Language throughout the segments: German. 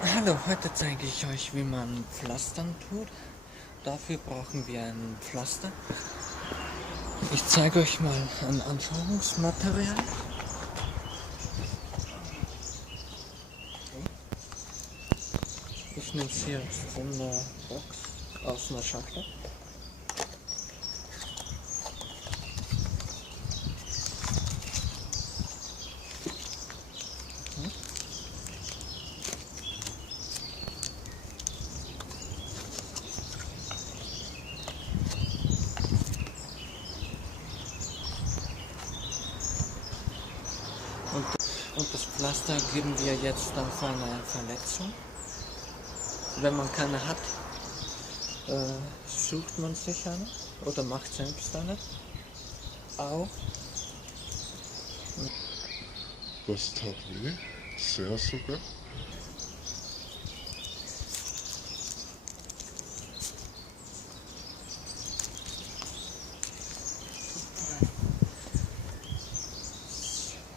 Hallo, heute zeige ich euch, wie man Pflastern tut. Dafür brauchen wir ein Pflaster. Ich zeige euch mal ein Anschauungsmaterial. Ich nehme es hier von einer Box aus einer Schachtel. Und das Pflaster geben wir jetzt auf eine Verletzung. Wenn man keine hat, sucht man sich eine oder macht selbst eine. Auch. Das tat weh, sehr sogar.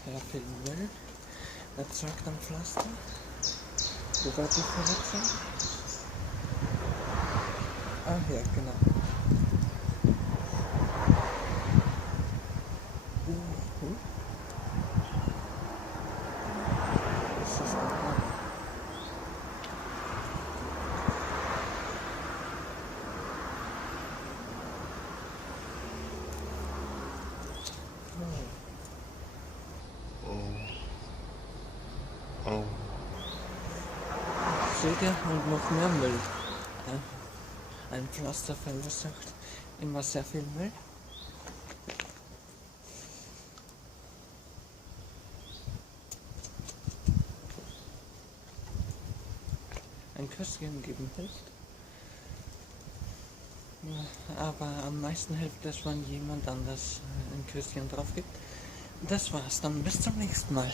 Sehr viel Müll erzeugt am Pflaster. Wo war die Verletzung? Ah, ja, genau. Mhm. Das ist ein Arm. Au. Seht ihr? Und noch mehr Müll. Ein Pflaster verursacht immer sehr viel Müll. Ein Küsschen geben hilft. Aber am meisten hilft es, wenn jemand anders ein Küsschen drauf gibt. Das war's dann. Bis zum nächsten Mal.